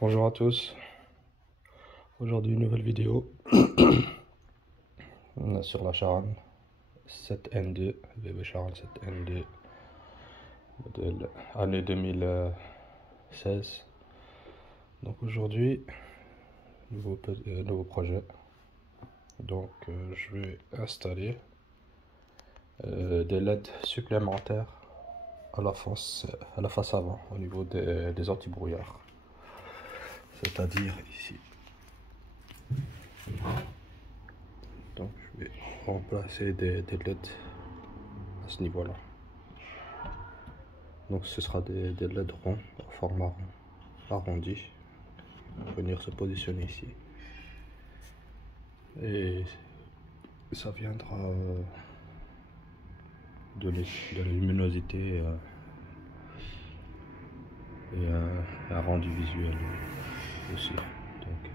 Bonjour à tous, aujourd'hui une nouvelle vidéo sur la Charan 7N2, bébé Charan 7N2, modèle année 2016. Donc aujourd'hui, nouveau projet. Donc je vais installer des LED supplémentaires à la face avant au niveau des anti-brouillards, c'est-à-dire ici. Donc je vais remplacer des LED à ce niveau là. Donc ce sera des LED ronds au format arrondi. Venir se positionner ici. Et ça viendra de la luminosité et un rendu visuel aussi. Donc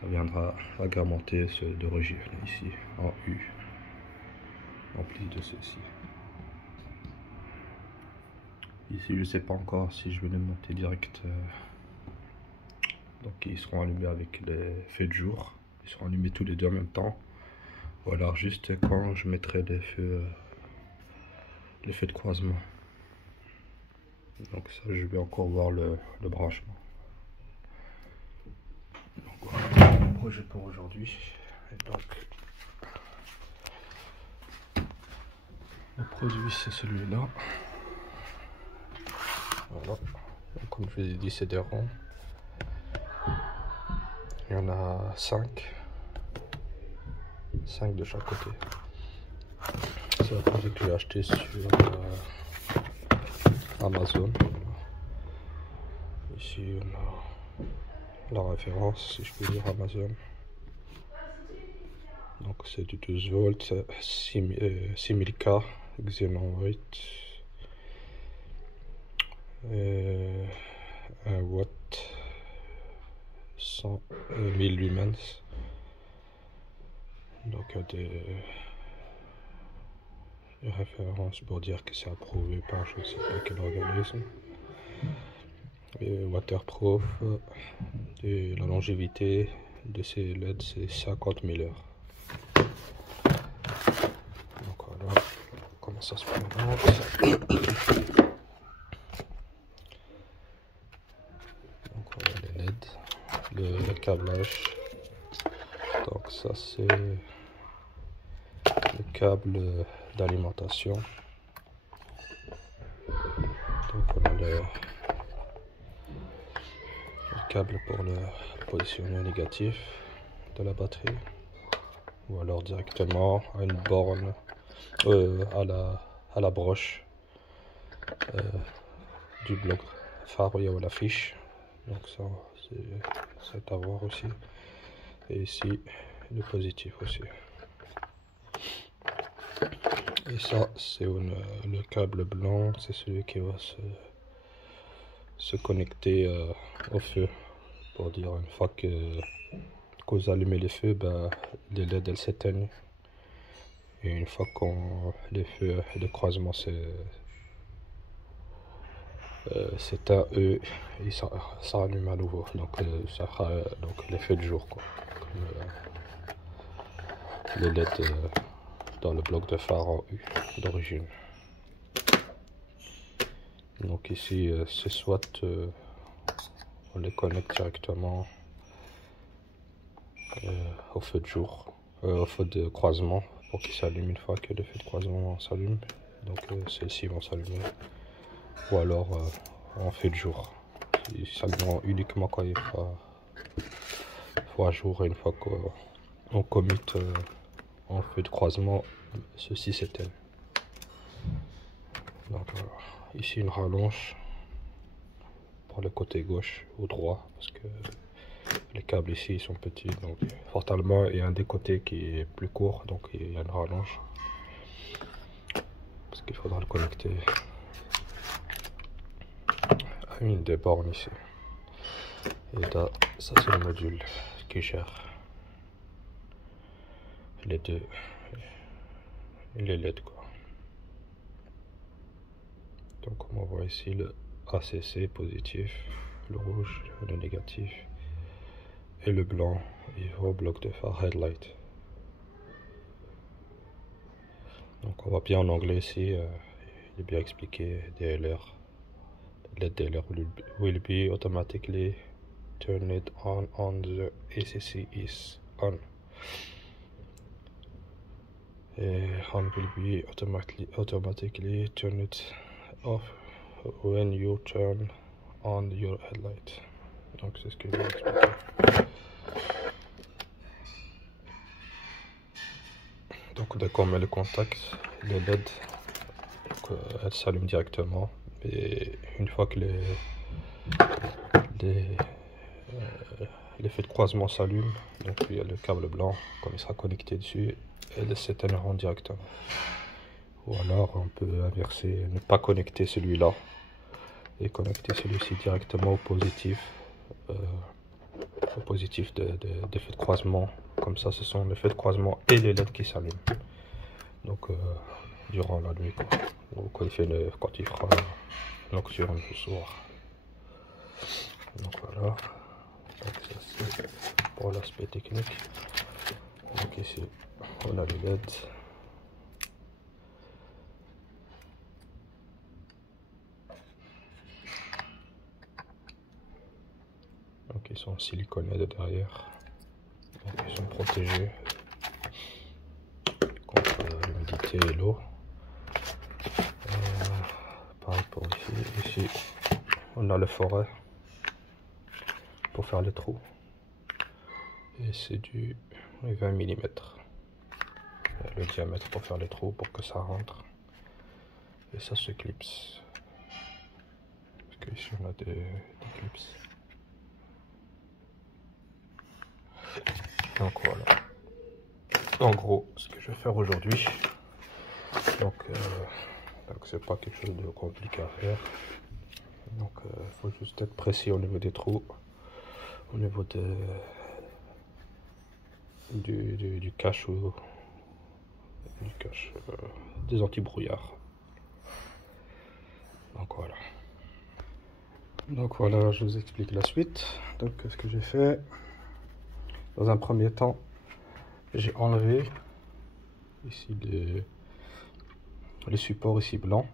ça viendra agrémenter ce de registre ici en U en plus de ceci. Ici je sais pas encore si je vais les monter direct. Donc ils seront allumés avec les feux de jour. Ils seront allumés tous les deux en même temps. Ou alors juste quand je mettrai les feux de croisement. Donc ça je vais encore voir le branchement. Donc voilà le projet pour aujourd'hui. Et donc le produit c'est celui-là. Voilà. Donc, comme je vous ai dit, c'est des ronds. Il y en a 5 de chaque côté. C'est un produit que j'ai acheté sur Amazon. Ici on a la référence, si je peux dire, Amazon. Donc c'est du 12 volts, 6000K, Xenon 8, 1 watt, 100 1000 lumens. Donc il y a des références pour dire que c'est approuvé par je ne sais pas quel organisme. Et waterproof, et la longévité de ces LED c'est 50 000 heures. Donc voilà comment ça se présente. Donc voilà les LED, le câblage. Donc ça c'est le câble d'alimentation. Donc on a le câble pour le positionnement négatif de la batterie, ou alors directement à une borne à la broche du bloc phare ou la fiche. Donc ça c'est à voir aussi. Et ici le positif aussi. Et ça c'est le câble blanc, c'est celui qui va se connecter au feu, pour dire une fois que vous allumez les feux, ben, les LED elles s'éteignent, et une fois qu'on les feux de croisement s'éteint, eux ils s'allument à nouveau. Donc ça fera donc l'effet de jour quoi, comme les LED dans le bloc de phare en U d'origine. Donc ici c'est soit on les connecte directement au feu de jour, au feu de croisement, pour qu'ils s'allument une fois que le feu de croisement s'allume. Donc celles-ci vont s'allumer, ou alors en feu de jour. Ils s'allumeront uniquement quand il fera jour, et une fois qu'on commit en feu de croisement, ceci s'éteint. Donc voilà. Ici une rallonge pour le côté gauche ou droit, parce que les câbles ici ils sont petits, donc fatalement il y a un des côtés qui est plus court, donc il y a une rallonge parce qu'il faudra le connecter à une des bornes ici. Et là ça c'est le module qui gère les deux et les LED quoi. Donc on voit ici le ACC positif le rouge, le négatif, et le blanc est au bloc de phare headlight. Donc on voit bien en anglais ici, il est bien expliqué, DLR. Let DLR will be automatically turned on the ACC is on. On will be automatically turned off when you turn on your headlight. Donc c'est ce que je vais expliquer. Donc dès qu'on met le contact, les LED elles s'allument directement. Et une fois que les feux de croisement s'allument, donc il y a le câble blanc, comme il sera connecté dessus, elles s'éteindront directement. Ou alors on peut inverser, ne pas connecter celui-là et connecter celui-ci directement au positif des feux de croisement. Comme ça, ce sont les feux de croisement et les LED qui s'allument. Donc durant la nuit, quoi. Ou quand il fera nocturne le soir. Donc voilà. Donc ça c'est pour l'aspect technique. Donc ici on a les LED. Donc ils sont siliconés de derrière. Donc ils sont protégés contre l'humidité et l'eau. Pareil pour ici. Ici on a le forêt pour faire les trous. Et c'est du 20 mm. Le diamètre pour faire les trous pour que ça rentre. Et ça se clipse. Parce qu'ici on a des clips. Donc voilà. En gros, ce que je vais faire aujourd'hui. Donc c'est pas quelque chose de compliqué à faire. Donc il faut juste être précis au niveau des trous, au niveau du cache ou des anti-brouillards. Donc voilà, je vous explique la suite. Donc ce que j'ai fait, dans un premier temps, j'ai enlevé ici les supports ici blancs.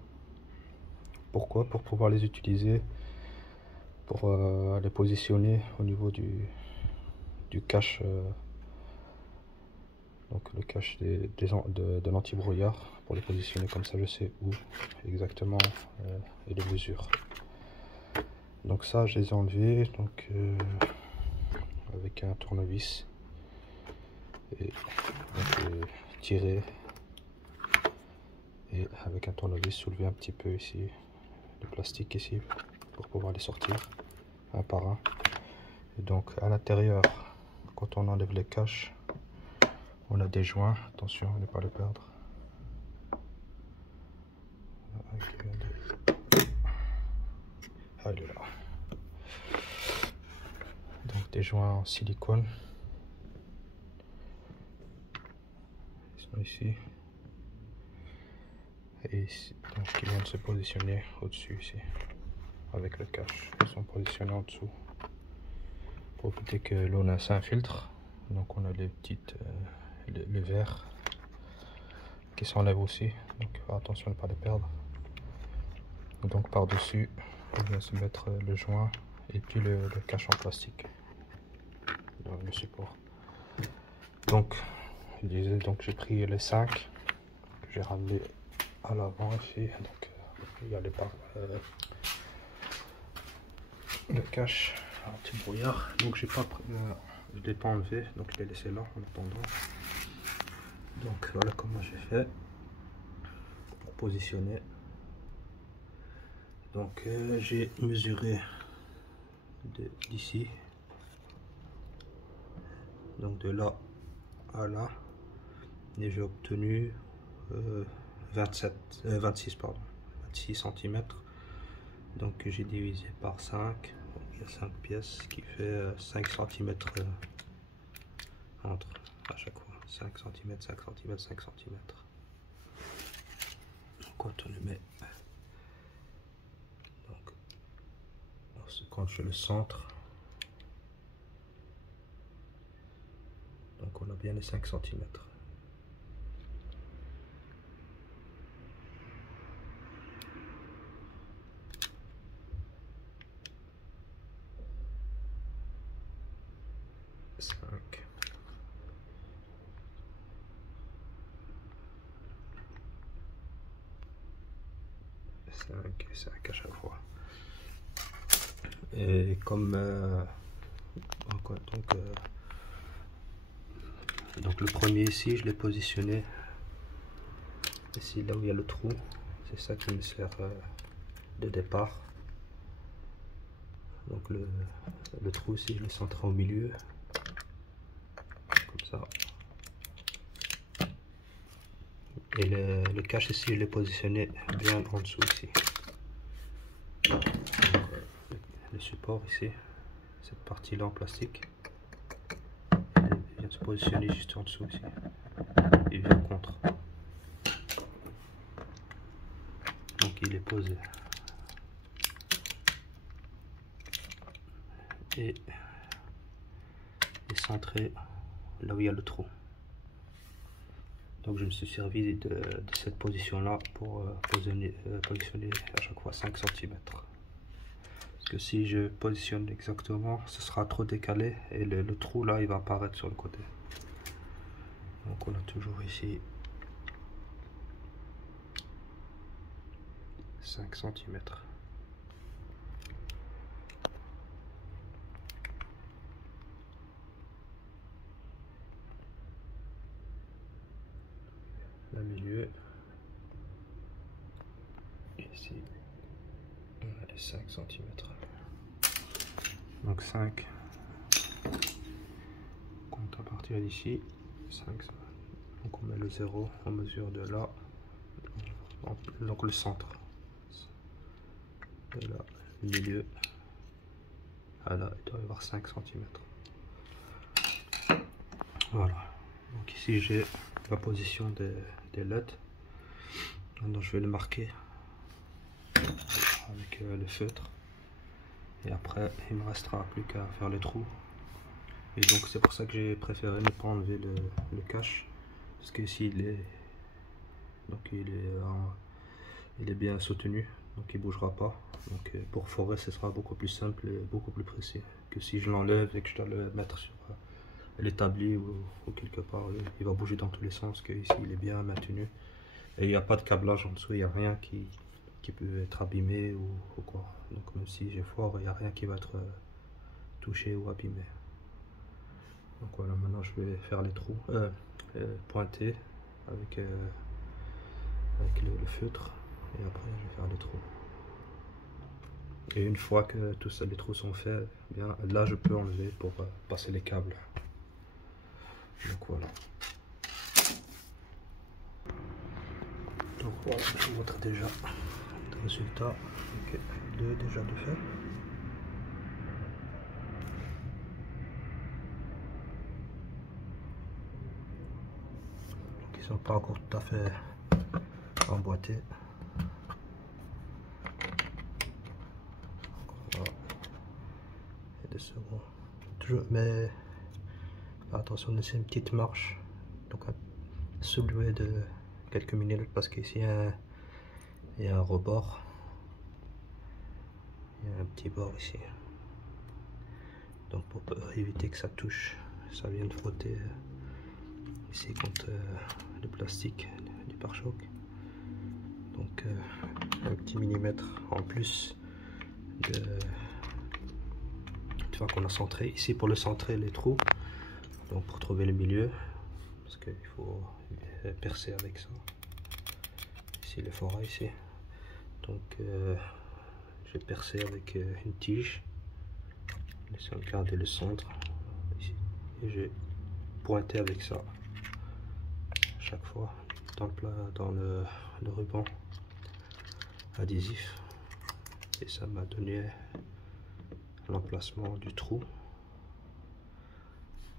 Pourquoi? Pour pouvoir les utiliser, pour les positionner au niveau du cache, donc le cache de l'anti-brouillard, pour les positionner comme ça, je sais où exactement et les mesures. Donc ça, je les ai enlevés donc avec un tournevis et donc, tirer et avec un tournevis soulever un petit peu ici le plastique ici pour pouvoir les sortir un par un. Et donc à l'intérieur, quand on enlève les caches, on a des joints, attention à ne pas les perdre. Ah, il est là. Donc des joints en silicone. Ils sont ici. Et ici, donc ils viennent se positionner au-dessus ici. Avec le cache. Ils sont positionnés en dessous. Pour éviter que l'eau ne s'infiltre. Donc on a les petites les verres qui s'enlèvent aussi. Donc attention à ne pas les perdre. Donc par dessus on vient se mettre le joint et puis le cache en plastique, le support. Donc je disais, donc j'ai pris les 5 que j'ai ramené à l'avant ici. Donc il y a le cache anti-brouillard. Donc je l'ai pas enlevé, donc je l'ai laissé là en attendant. Donc voilà comment j'ai fait pour positionner. Donc j'ai mesuré d'ici, donc de là à là, et j'ai obtenu 26 cm. Donc j'ai divisé par 5, il y a 5 pièces, ce qui fait 5 cm entre à chaque fois, 5 cm, 5 cm, 5 cm. Donc quand on le met, donc quand je le centre, donc on a bien les 5 cm. Et 5 à chaque fois. Et comme donc le premier ici, je l'ai positionné ici là où il y a le trou, c'est ça qui me sert de départ. Donc le trou ici, je le centre au milieu, comme ça. Et le cache ici, je l'ai positionné bien en dessous ici. Donc, le support ici, cette partie là en plastique, il vient se positionner juste en dessous ici. Il vient contre. Donc il est posé. Et centré là où il y a le trou. Donc je me suis servi de cette position là pour positionner à chaque fois 5 cm. Parce que si je positionne exactement, ce sera trop décalé et le trou là il va apparaître sur le côté. Donc on a toujours ici 5 cm. Le milieu. Et ici, on a les 5 cm. Donc 5. On compte à partir d'ici. 5. Donc on met le 0, on mesure de là. Donc le centre. Et là, le milieu. Ah là, il doit y avoir 5 cm. Voilà. Donc ici j'ai la position des LED. Maintenant je vais le marquer avec le feutre. Et après il me restera plus qu'à faire les trous. Et donc c'est pour ça que j'ai préféré ne pas enlever le cache. Parce que ici il est bien soutenu. Donc il bougera pas. Donc pour forer ce sera beaucoup plus simple et beaucoup plus précis que si je l'enlève et que je dois le mettre sur l'établi ou quelque part. Il va bouger dans tous les sens, que ici il est bien maintenu. Et il n'y a pas de câblage en dessous, il n'y a rien qui peut être abîmé ou quoi. Donc même si j'ai fort, il n'y a rien qui va être touché ou abîmé. Donc voilà, maintenant je vais faire les trous, pointer avec le feutre. Et après je vais faire les trous. Et une fois que tous les trous sont faits, bien là je peux enlever pour passer les câbles. Donc voilà. Donc voilà, je vous montre déjà le résultat. Ok, déjà de fait. Donc ils sont pas encore tout à fait emboîtés. Voilà. Et 2 secondes. Toujours, mais attention, c'est une petite marche. Donc soulever de quelques minutes parce qu'ici il y a un rebord. Il y a un petit bord ici. Donc pour éviter que ça touche, ça vienne frotter ici contre le plastique du pare-choc. Donc un petit millimètre en plus une fois qu'on a centré. Ici pour le centrer les trous, donc pour trouver le milieu, parce qu'il faut percer avec ça. Ici le fora ici. Donc j'ai percé avec une tige. Laissez regarder le centre ici. Et j'ai pointé avec ça chaque fois dans le ruban adhésif. Et ça m'a donné l'emplacement du trou.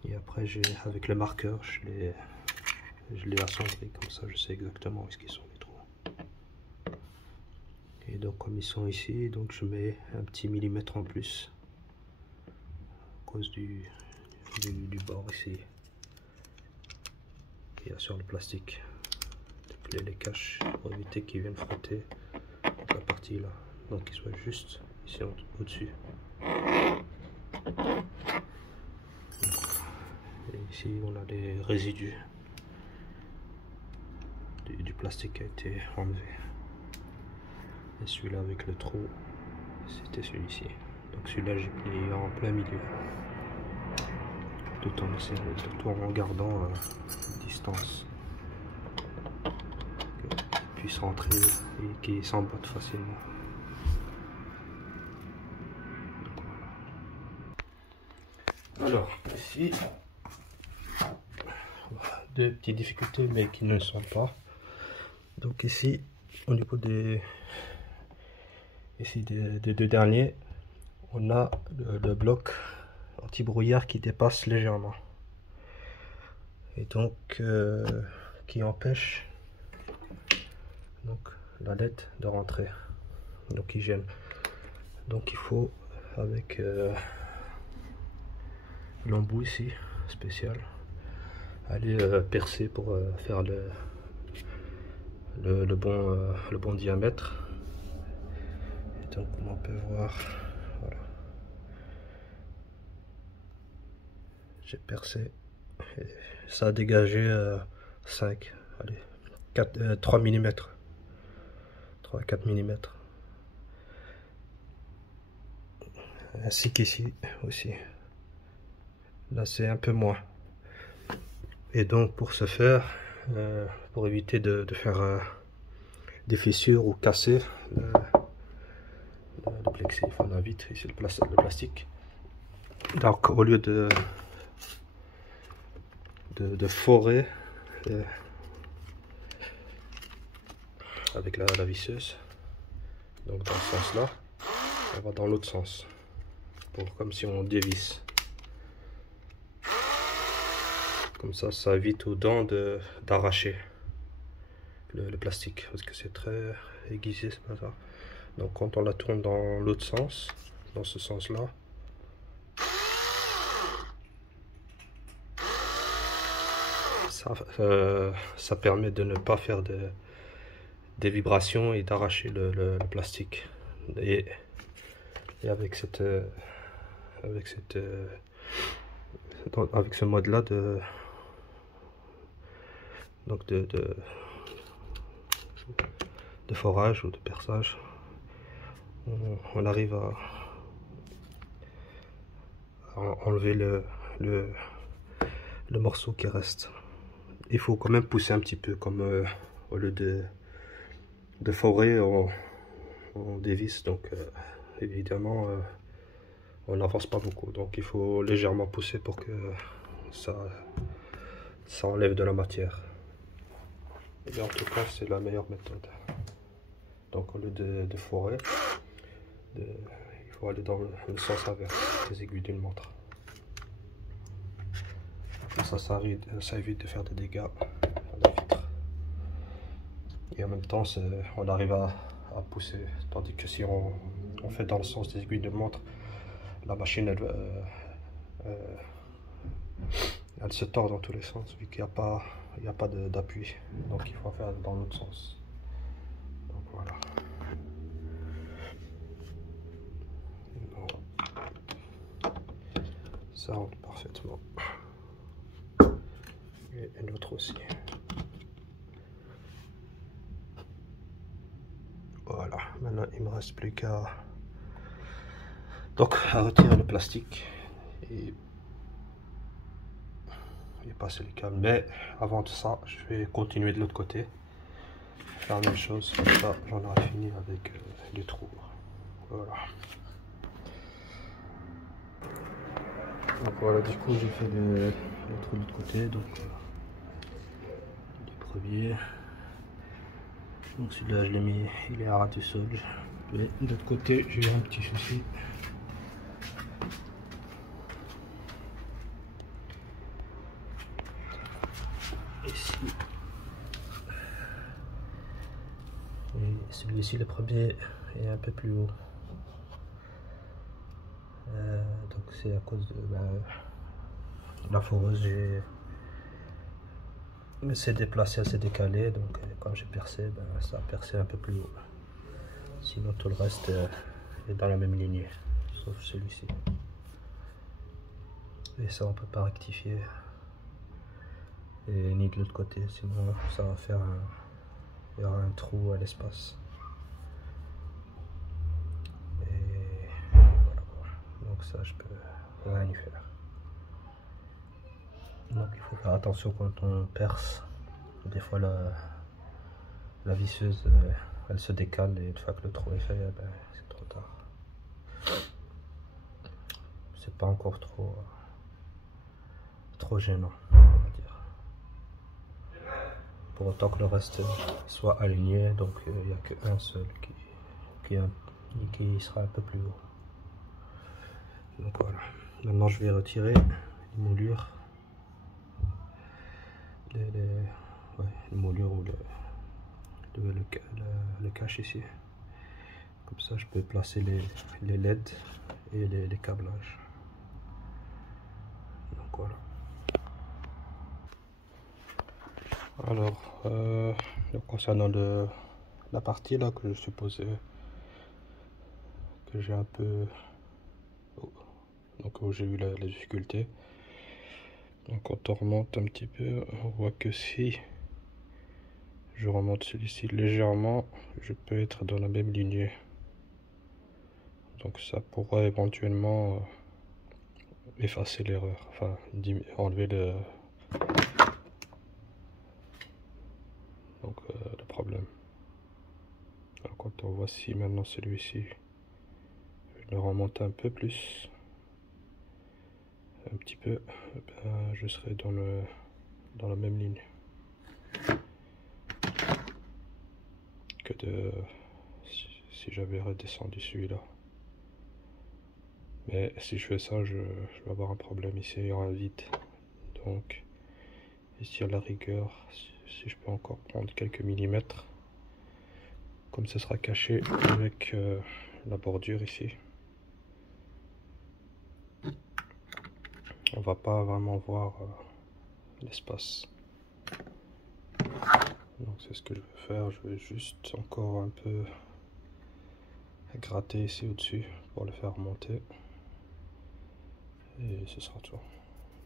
Et après avec le marqueur je l'ai assemblé, comme ça je sais exactement où est-ce qu'ils sont les trous. Et Et donc comme ils sont ici, donc je mets un petit millimètre en plus à cause du bord ici qu'il y a sur le plastique. Donc les caches pour éviter qu'ils viennent frotter la partie là, donc ils soient juste ici au-dessus. Et ici on a des résidus du plastique qui a été enlevé. Et celui-là avec le trou, c'était celui-ci. Donc celui-là j'ai plié en plein milieu, tout en gardant distance, qu'il puisse rentrer et qu'il s'emboîte facilement. Alors ici, deux petites difficultés mais qui ne le sont pas. Donc ici, au niveau des deux derniers, on a le bloc anti-brouillard qui dépasse légèrement et donc qui empêche donc la LED de rentrer, donc il gêne. Donc il faut avec l'embout ici spécial aller percer pour faire le bon diamètre. Et donc comme on peut voir, voilà, j'ai percé et ça a dégagé 5, allez, 3 mm, 3 à 4 mm, ainsi qu'ici aussi. Là c'est un peu moins. Et donc pour ce faire, pour éviter de faire des fissures ou casser le plexi, enfin la vitre, ici le plastique. Donc au lieu de forer avec la visseuse, donc dans ce sens là, on va dans l'autre sens, comme si on dévisse. Comme ça évite aux dents d'arracher le plastique, parce que c'est très aiguisé, c'est pas ça. Donc quand on la tourne dans l'autre sens, dans ce sens là, ça permet de ne pas faire des vibrations et d'arracher le plastique. Et avec ce mode là de forage ou de perçage, on arrive à enlever le morceau qui reste. Il faut quand même pousser un petit peu, comme au lieu de forer, on dévisse, donc évidemment on n'avance pas beaucoup, donc il faut légèrement pousser pour que ça enlève de la matière. Et en tout cas c'est la meilleure méthode. Donc au lieu de forer, il faut aller dans le sens inverse des aiguilles d'une montre. Ça évite de faire des dégâts à la vitre. Et en même temps, on arrive à pousser. Tandis que si on fait dans le sens des aiguilles de montre, la machine elle se tord dans tous les sens, vu qu'il n'y a pas d'appui. Donc il faut faire dans l'autre sens. Donc voilà. Ça rentre parfaitement. Et une autre aussi. Voilà, maintenant il me reste plus qu'à retirer le plastique et passer les câbles. Mais avant de ça, je vais continuer de l'autre côté, faire la même chose, comme ça j'en aurai fini avec les trous. Voilà. Donc voilà, du coup j'ai fait le trou de l'autre côté, donc les premiers. Donc celui-là je l'ai mis, il est à ras du sol. Mais de l'autre côté j'ai eu un petit souci. Ici. Et celui-ci le premier, est un peu plus haut. Donc c'est à cause de la foreuse, s'est déplacé, s'est décalé, donc quand j'ai percé, ça a percé un peu plus haut. Sinon tout le reste est dans la même lignée, sauf celui-ci. Et ça on peut pas rectifier. Et ni de l'autre côté, sinon ça va faire il y aura un trou à l'espace. Et voilà quoi. Donc ça je peux rien y faire. Donc il faut faire attention quand on perce. Des fois la visseuse elle se décale et une fois que le trou est fait, c'est trop tard. C'est pas encore trop gênant, on va dire. Pour autant que le reste soit aligné, donc il n'y a qu'un seul qui sera un peu plus haut. Donc voilà. Maintenant je vais retirer les moulures. Les moulures ou le cache ici. Comme ça je peux placer les LED et les câblages. Donc voilà. Alors concernant la partie là que je supposais que j'ai un peu, donc où j'ai eu la difficulté, donc quand on remonte un petit peu, on voit que si je remonte celui-ci légèrement, je peux être dans la même lignée. Donc ça pourrait éventuellement effacer l'erreur, enfin enlever le problème. Alors quand on voit si maintenant celui-ci, je le remonte un peu plus, un petit peu, je serai dans la même ligne que si j'avais redescendu celui-là. Mais si je fais ça, je vais avoir un problème ici, il y aura un vide. Donc ici à la rigueur, si je peux encore prendre quelques millimètres, comme ce sera caché avec la bordure ici, on va pas vraiment voir l'espace. Donc c'est ce que je vais faire, je vais juste encore un peu gratter ici au-dessus pour le faire remonter. Et ce sera tout.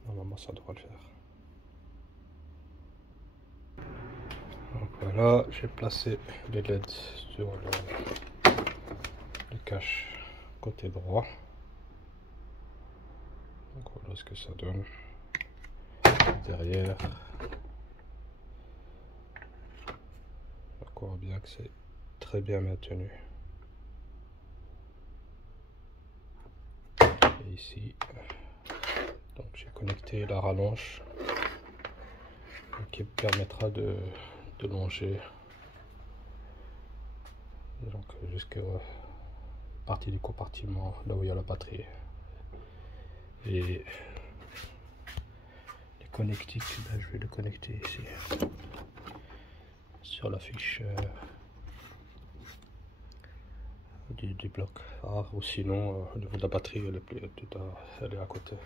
Normalement ça devrait le faire. Donc voilà, j'ai placé les LED sur le cache côté droit. Donc voilà ce que ça donne. Derrière, on voit bien que c'est très bien maintenu. Et ici, donc j'ai connecté la rallonge qui me permettra de longer donc jusqu'à partie du compartiment là où il y a la batterie. Et les connectiques, je vais le connecter ici sur la fiche du bloc phare, ou sinon au niveau de la batterie elle est à côté.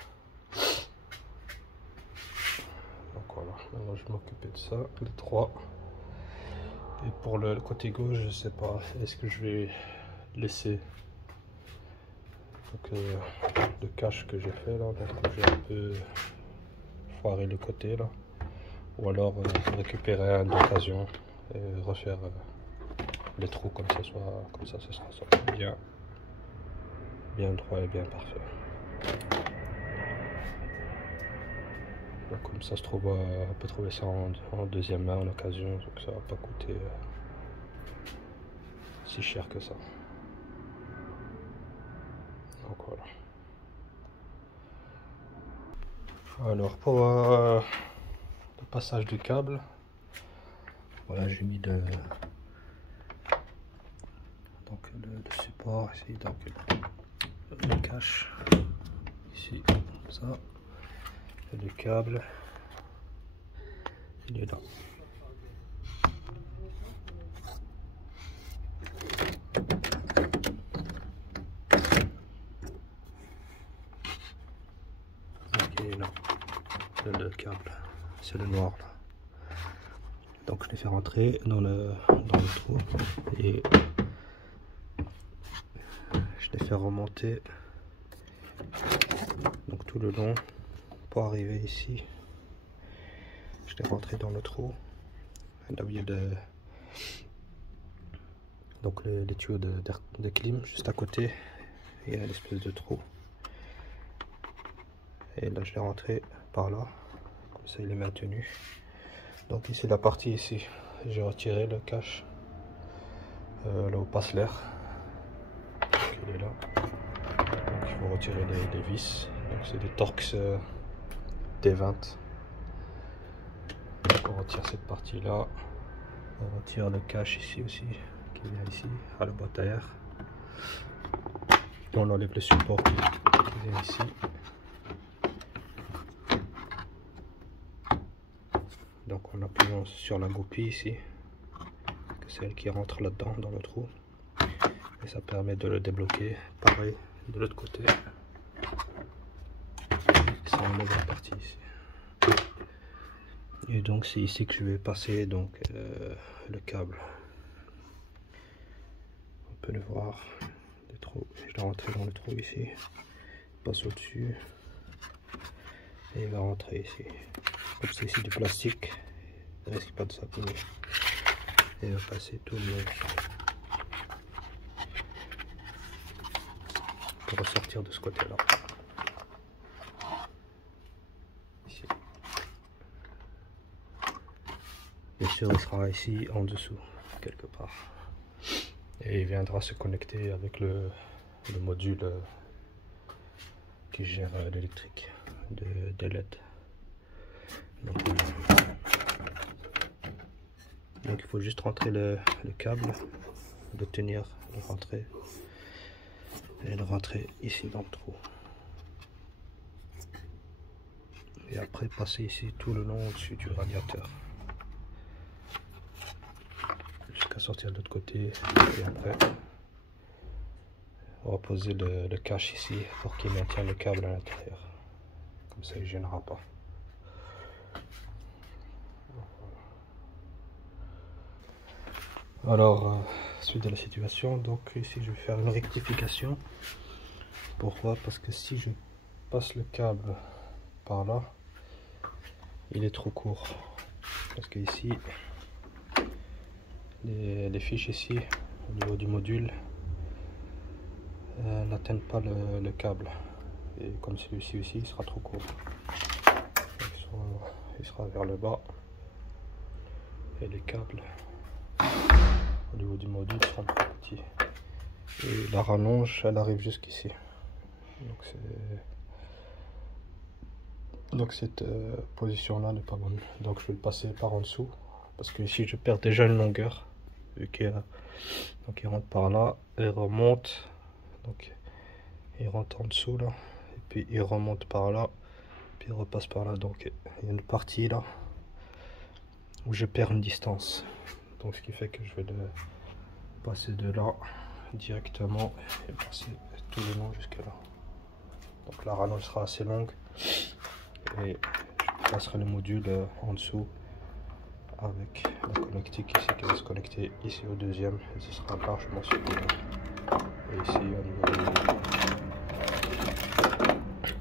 Donc voilà, maintenant je vais m'occuper de ça, les trois. Et pour le côté gauche, je sais pas, est-ce que je vais laisser donc, le cache que j'ai fait là, donc j'ai un peu foiré le côté là, ou alors récupérer un d'occasion et refaire les trous comme ça, ce sera bien droit et bien parfait. Donc comme ça se trouve, on peut trouver ça en deuxième main en occasion, donc ça va pas coûter si cher que ça. Donc voilà. Alors pour le passage du câble, voilà, j'ai mis le support ici, donc le cache ici comme ça, et le câble il est là. Et là, le câble, c'est le noir là. Donc je l'ai fait rentrer dans le trou et je l'ai fait remonter donc tout le long pour arriver ici. Je l'ai rentré dans le trou là où il y a donc les tuyaux de clim juste à côté. Il y a une espèce de trou et là je l'ai rentré par là, comme ça il est maintenu. Donc ici la partie ici, j'ai retiré le cache là où passe l'air. Il est là. Donc il faut retirer les vis. Donc c'est des Torx T20. Donc on retire cette partie là. On retire le cache ici aussi, qui vient ici à la boîte à air. On enlève le support qui vient ici. Donc en appuyant sur la goupille ici, que c'est elle qui rentre là-dedans dans le trou. Et ça permet de le débloquer. Pareil de l'autre côté. Ça enlève la partie ici. Et donc c'est ici que je vais passer donc le câble. On peut le voir. Le trou. Je l'ai rentré dans le trou ici. Il passe au-dessus. Et il va rentrer ici. Comme c'est ici du plastique, il ne risque pas de s'abîmer. Et il va passer tout le long. Pour ressortir de ce côté-là. Ici. Bien sûr, il sera ici en dessous, quelque part. Et il viendra se connecter avec le module qui gère l'électrique de LED. Donc il faut juste rentrer le câble, le tenir, le rentrer et le rentrer ici dans le trou. Et après passer ici tout le long au-dessus du radiateur. Jusqu'à sortir de l'autre côté. Et après on va poser le cache ici pour qu'il maintienne le câble à l'intérieur. Comme ça il ne gênera pas. Alors, suite de la situation, donc ici je vais faire une rectification. Pourquoi? Parce que si je passe le câble par là, il est trop court. Parce que ici, les fiches ici, au niveau du module, n'atteignent pas le câble. Et comme celui-ci aussi, il sera trop court. Il sera vers le bas. Et les câbles au niveau du module sont trop petits. Et la rallonge, elle arrive jusqu'ici. Donc cette position là n'est pas bonne. Donc je vais le passer par en dessous. Parce que ici je perds déjà une longueur. Vu qu'il il rentre par là et remonte. Donc il rentre en dessous là. Et puis il remonte par là. Puis il repasse par là. Donc il y a une partie là où je perds une distance. Donc ce qui fait que je vais le passer de là directement et passer tout le long jusqu'à là. Donc la rallonge sera assez longue et je passerai le module en dessous avec la connectique ici qui va se connecter ici au deuxième et ce sera largement suffisant. Et ici au niveau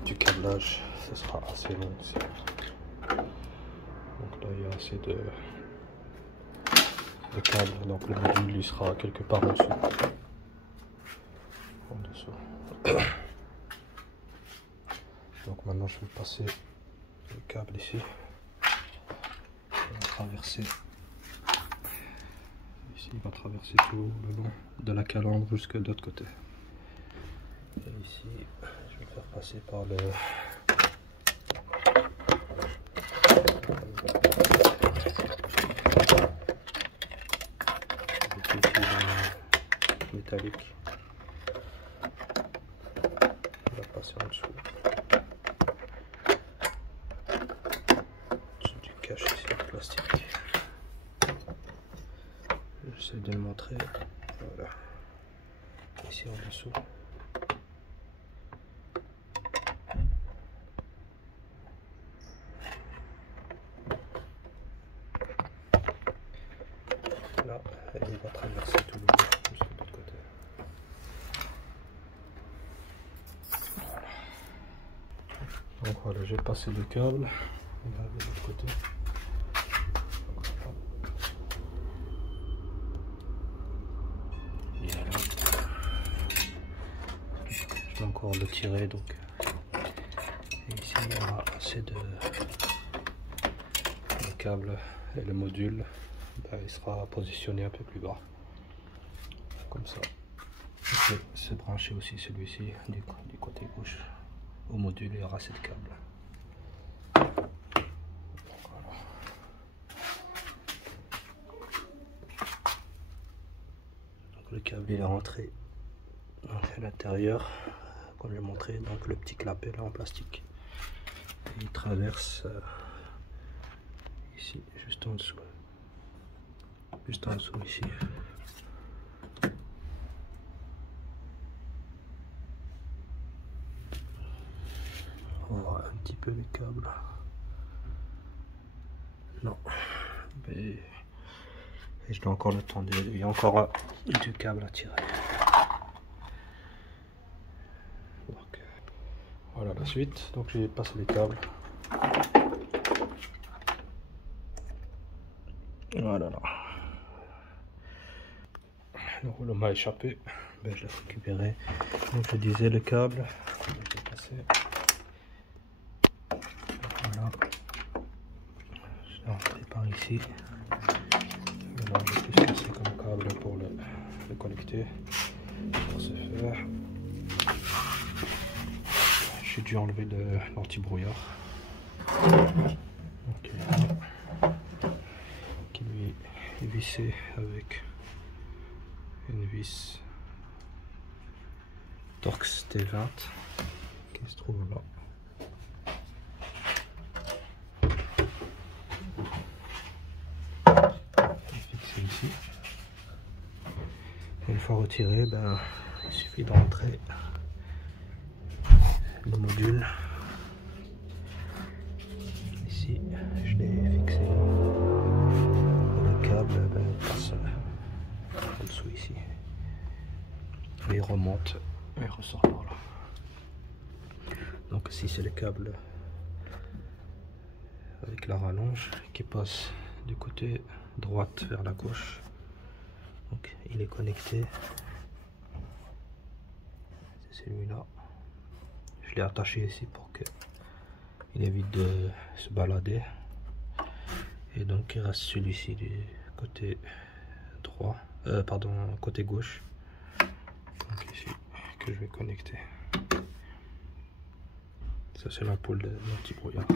du câblage, ce sera assez long aussi. Donc là il y a assez de câble, donc le module lui sera quelque part en dessous. Donc maintenant je vais passer le câble ici. Il va traverser ici, il va traverser tout le long de la calandre jusque de l'autre côté. Et ici je vais le faire passer par le métallique. On va passer en dessous. Du cache ici en plastique. J'essaie de le montrer. Voilà. Ici en dessous. Donc voilà, j'ai passé le câble. On va de l'autre côté. Et là, je vais encore le tirer, donc. Et ici, il y aura assez de le câble et le module. Ben, il sera positionné un peu plus bas, comme ça. Je vais se brancher aussi celui-ci du côté gauche. Au module, il y aura cette câble. Voilà. Donc le câble il est rentré à l'intérieur, comme j'ai montré. Donc le petit clapet là en plastique, et il traverse ici, juste en dessous ici. On va voir un petit peu les câbles. Non, mais et je dois encore le tendre. Il y a encore du câble à tirer. Donc, voilà la suite. Donc j'ai passé les câbles. Voilà. Le rouleau m'a échappé. Ben, je l'ai récupéré. Donc je disais le câble. Je l'ai passé. Voilà. Je l'ai rentré par ici. Voilà, j'ai plus cassé comme câble pour le connecter. Pour ce faire, j'ai dû enlever l'anti-brouillard. Okay. Qui lui est vissé avec une vis Torx T20 qui se trouve là. Fixé ici. Une fois retiré, ben, il suffit de rentrer le module. Ici, je l'ai fixé. Le câble ben, passe en dessous ici. Et il remonte et ressort par là. Donc ici c'est le câble avec la rallonge qui passe du côté droite vers la gauche. Donc il est connecté. C'est celui-là. Je l'ai attaché ici pour que il évite de se balader. Et donc il reste celui-ci du côté droit, côté gauche. Donc ici que je vais connecter. Ça c'est l'ampoule de l'anti-brouillard.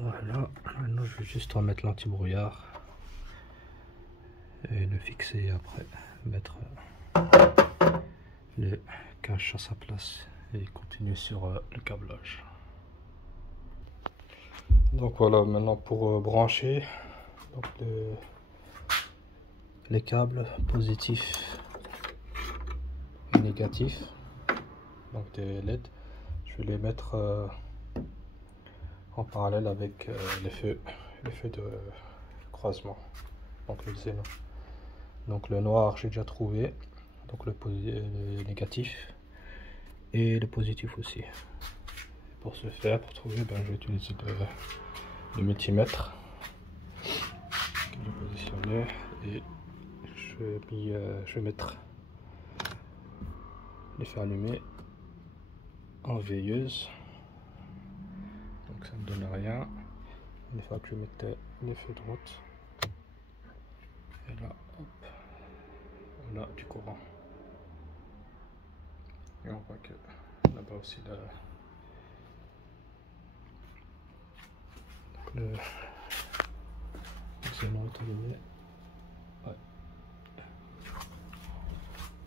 Voilà, maintenant je vais juste remettre l'anti-brouillard et le fixer après, mettre le cache à sa place et continuer sur le câblage. Donc voilà, maintenant pour brancher donc les câbles positifs et négatifs, donc des LED, je vais les mettre en parallèle avec les feux de croisement, donc le xénon. Donc le noir j'ai déjà trouvé, donc le négatif et le positif aussi. Et pour ce faire, pour trouver, ben, je vais utiliser le multimètre que j'ai positionné et je vais mettre les feux allumés en veilleuse. Donc ça ne donne rien. Une fois que je mettais les feux droite, et là, hop, on a du courant. Et on voit que là-bas aussi le xénon est allumé. Ouais.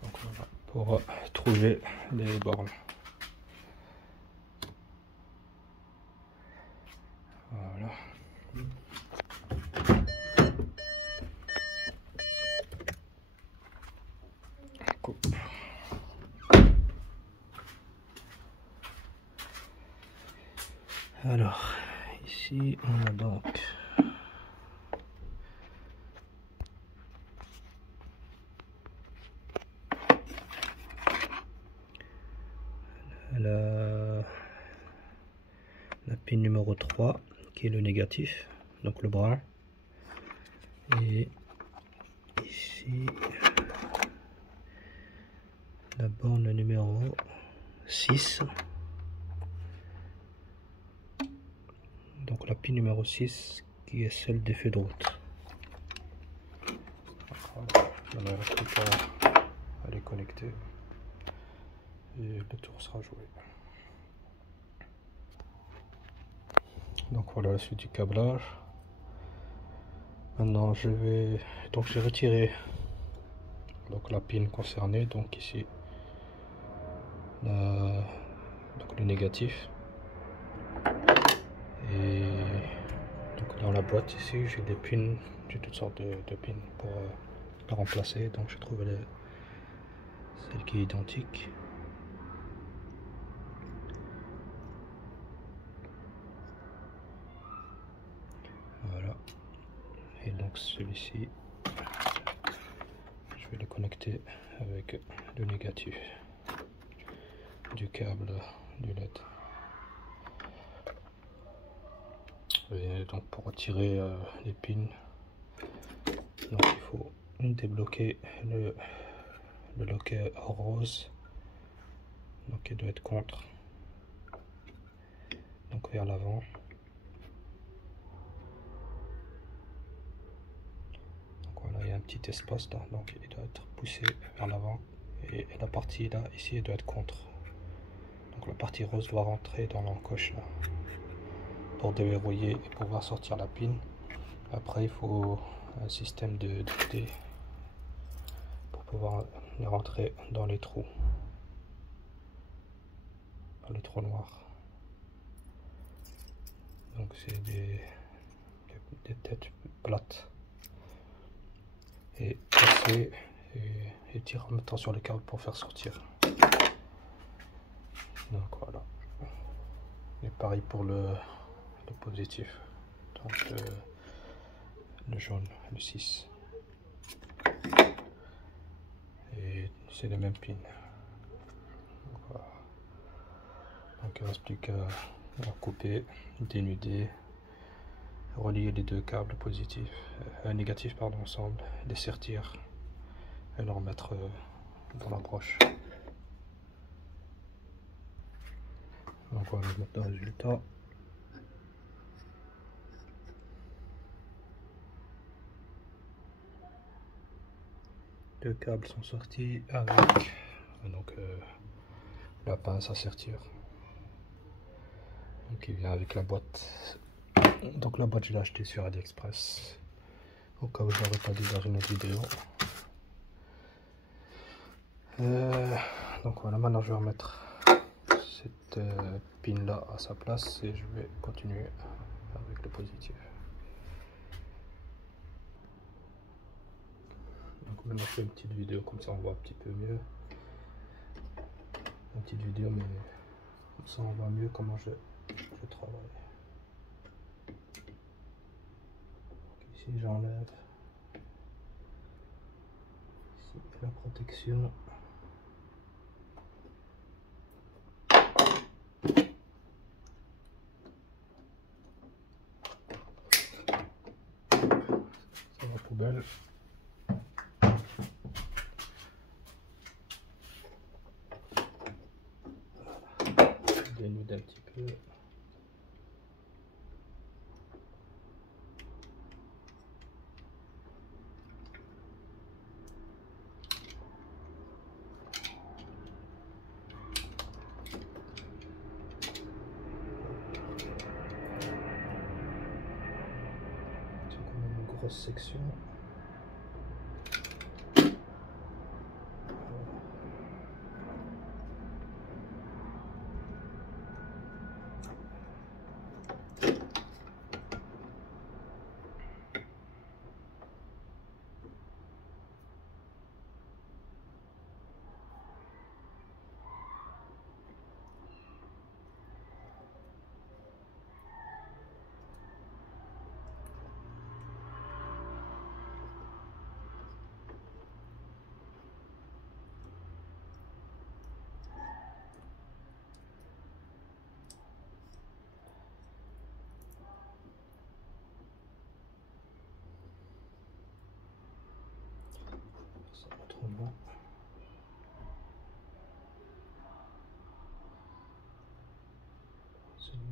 Donc voilà, pour trouver les bornes. Voilà. Coupe. Alors, ici on a donc la pin numéro 3 qui est le négatif, donc le brun, et ici la borne numéro 6, donc la pin numéro 6 qui est celle des feux de route. Voilà, il ne reste plus qu'à les connecter et le tour sera joué. Donc voilà la suite du câblage. Maintenant j'ai retiré donc la pin concernée, donc ici donc le négatif, et donc dans la boîte ici j'ai des pins, j'ai toutes sortes de pins pour la remplacer, donc j'ai trouvé celle qui est identique. Voilà, et donc celui-ci je vais le connecter avec le négatif du câble du LED. Et donc pour retirer les pins, donc il faut débloquer le loquet rose, donc il doit être contre, donc vers l'avant. Donc voilà, il y a un petit espace là, donc il doit être poussé vers l'avant, et la partie là ici elle doit être contre, donc la partie rose doit rentrer dans l'encoche là pour déverrouiller et pouvoir sortir la pin. Après il faut un système de dé pour pouvoir les rentrer dans les trous noirs. Donc c'est des têtes plates et passer et tirer en mettant sur les câbles pour faire sortir. Donc voilà, et pareil pour le positif, donc le jaune, le 6, et c'est les mêmes pins. Donc, voilà. Donc il ne reste plus qu'à couper, dénuder, relier les deux câbles positifs, négatifs pardon, ensemble, les sertir et les remettre dans la broche. Donc voilà le résultat. Deux câbles sont sortis avec donc la pince à sertir. Donc il vient avec la boîte. Donc la boîte je l'ai achetée sur AliExpress, au cas où je l'aurais pas dit dans une autre vidéo. Donc voilà, maintenant je vais remettre cette pin là à sa place et je vais continuer avec le positif. Donc maintenant je fais une petite vidéo comme ça on voit un petit peu mieux. Une petite vidéo, mais comme ça on voit mieux comment je travaille. Donc ici j'enlève ici la protection. C'est la poubelle. Dénude un petit peu. C'est quand même une grosse section.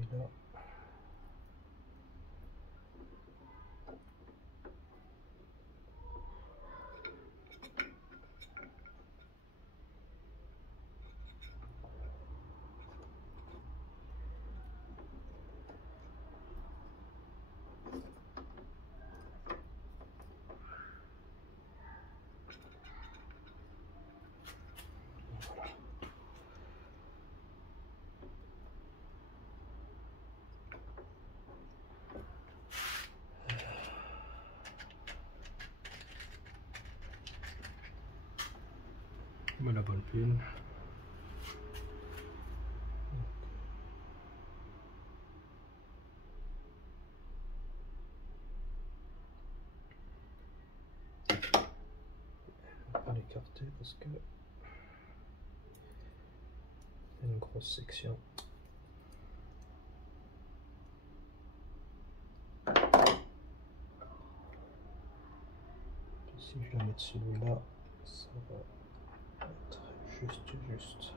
celui-là. On met la bonne pile. On va pas l'écarter parce que c'est une grosse section. Si je la mets de celui-là, ça va être juste.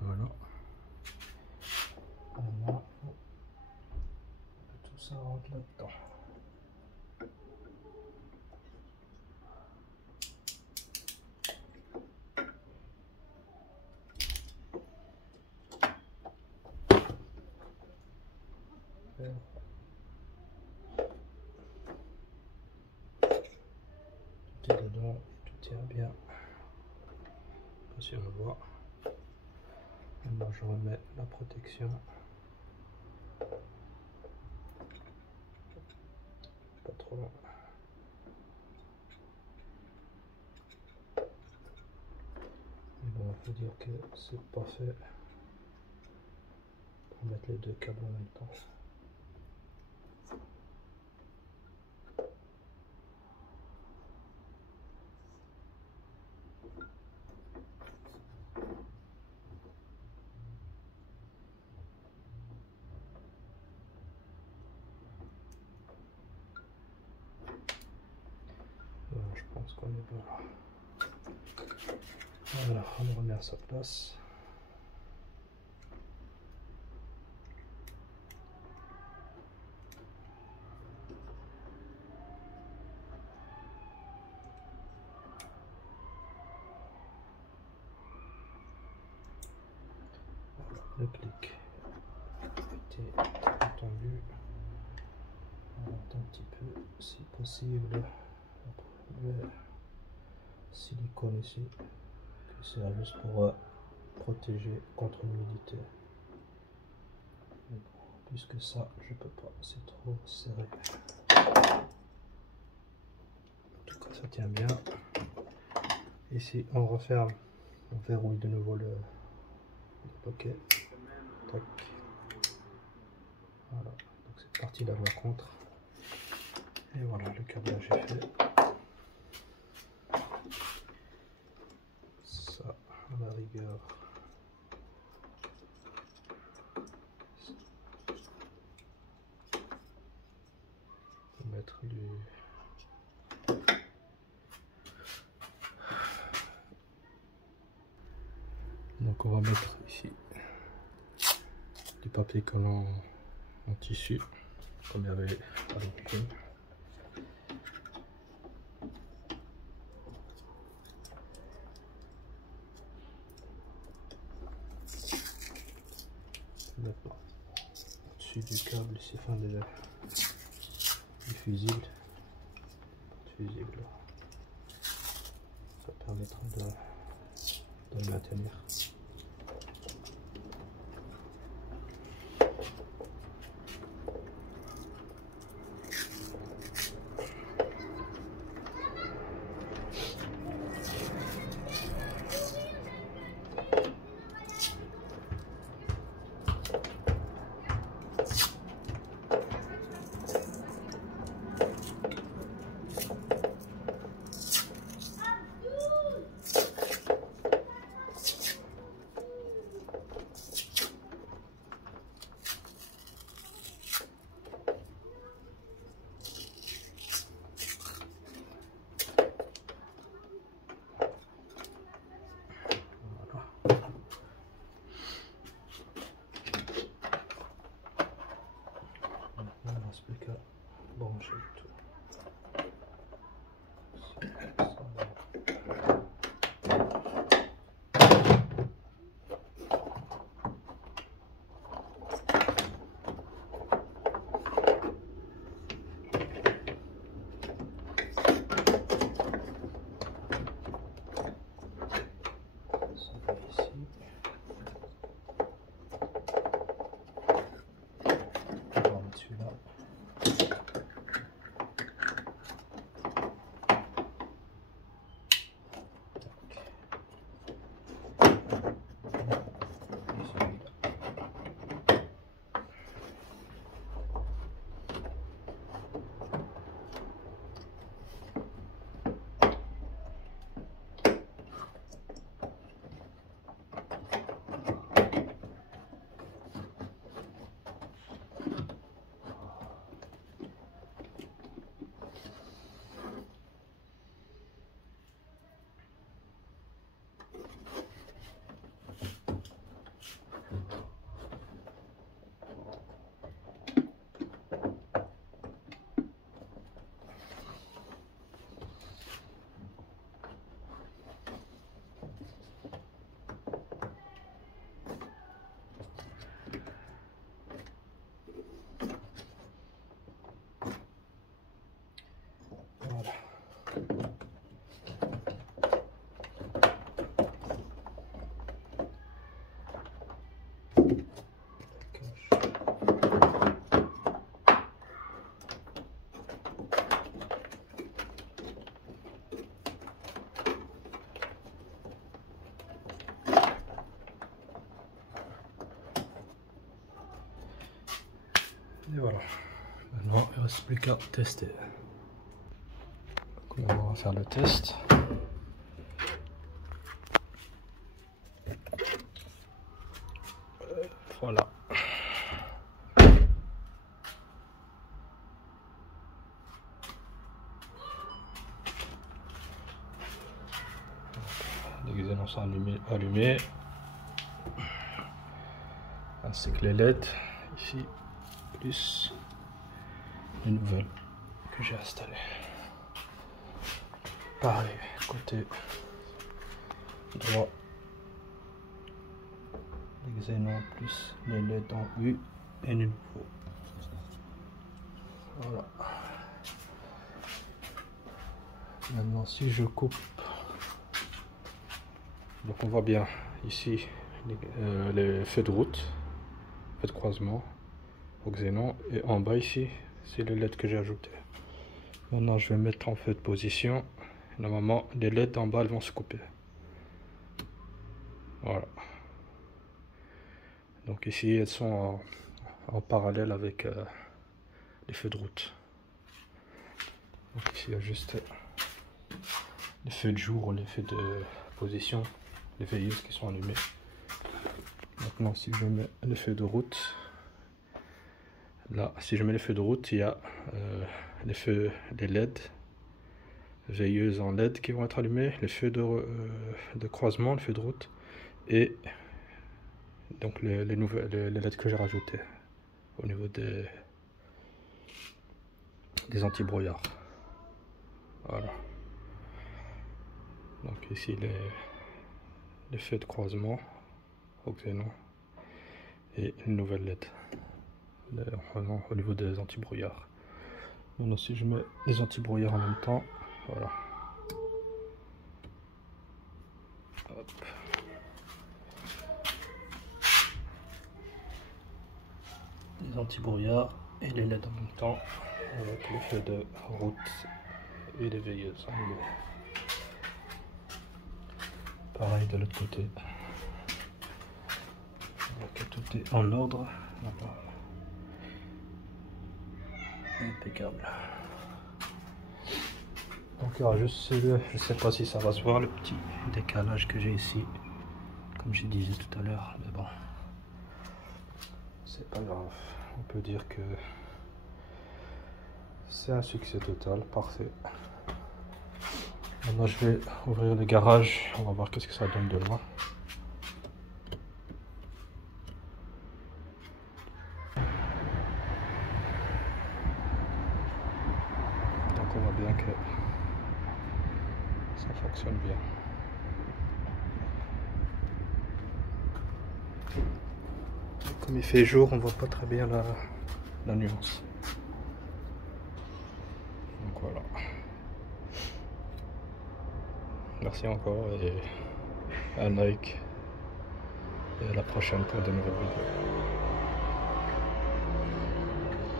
Voilà. Maintenant, tout ça rentre là-dedans. Tout est dedans, tout tient bien. Pas si on le voit. Maintenant je remets la protection. Pas trop long. Et bon, il faut dire que c'est pas fait pour mettre les deux câbles en même temps. Voilà, je pense qu'on est bon là. Voilà, on le remet à sa place. Voilà, le clic était entendu. On monte un petit peu, si possible, le silicone ici, qui sert juste pour protéger contre l'humidité. Mais bon, plus que ça, je peux pas, c'est trop serré. En tout cas, ça tient bien. Ici, on referme, on verrouille de nouveau le paquet. Tac. Voilà, donc cette partie-là doit contre. câblage est fait. Ça, à la rigueur. On va mettre du... Donc on va mettre ici du papier collant en tissu, comme il y avait à l'origine. Au-dessus du câble ici, enfin du fusible. Ça permettra de le maintenir. Plus qu'à brancher le tout. Et voilà, maintenant il ne reste plus qu'à tester. Donc on va faire le test. Voilà. Les xénons sont allumés, ainsi que les LED ici, plus les nouvelles que j'ai installées. Pareil, côté droit, les xénons plus les LED en U et les nouveaux. Voilà. Maintenant, si je coupe, donc on voit bien ici les feux de route, feux de croisement au xénon, et en bas ici c'est les LED que j'ai ajouté. Maintenant je vais mettre en feu de position. Normalement les LED en bas elles vont se couper. Voilà. Donc ici elles sont en parallèle avec les feux de route. Donc ici il y a juste les feux de jour, les feux de position, les veilleuses qui sont allumées. Maintenant si je mets les feux de route, là si je mets les feux de route, il y a les feux, les LED, veilleuses en LED qui vont être allumées, les feux de croisement, les feux de route et donc les LED que j'ai rajoutés au niveau des anti-brouillards. Voilà. Donc ici les feux de croisement au xénon et une nouvelle LED au niveau des anti-brouillards. Maintenant si je mets les anti-brouillards en même temps, voilà. Hop. Les anti-brouillards et les LED en même temps avec les feux de route et les veilleuses. Pareil de l'autre côté. Donc tout est en ordre. Impeccable. Donc il y aura juste, je sais pas si ça va se voir, le petit décalage que j'ai ici, comme je disais tout à l'heure, mais bon, c'est pas grave. On peut dire que c'est un succès total, parfait. Maintenant je vais ouvrir le garage, on va voir qu'est-ce que ça donne de loin. Donc on voit bien que ça fonctionne bien. Comme il fait jour, on voit pas très bien la nuance. Donc voilà. Merci encore et un like et à la prochaine pour de nouvelles vidéos.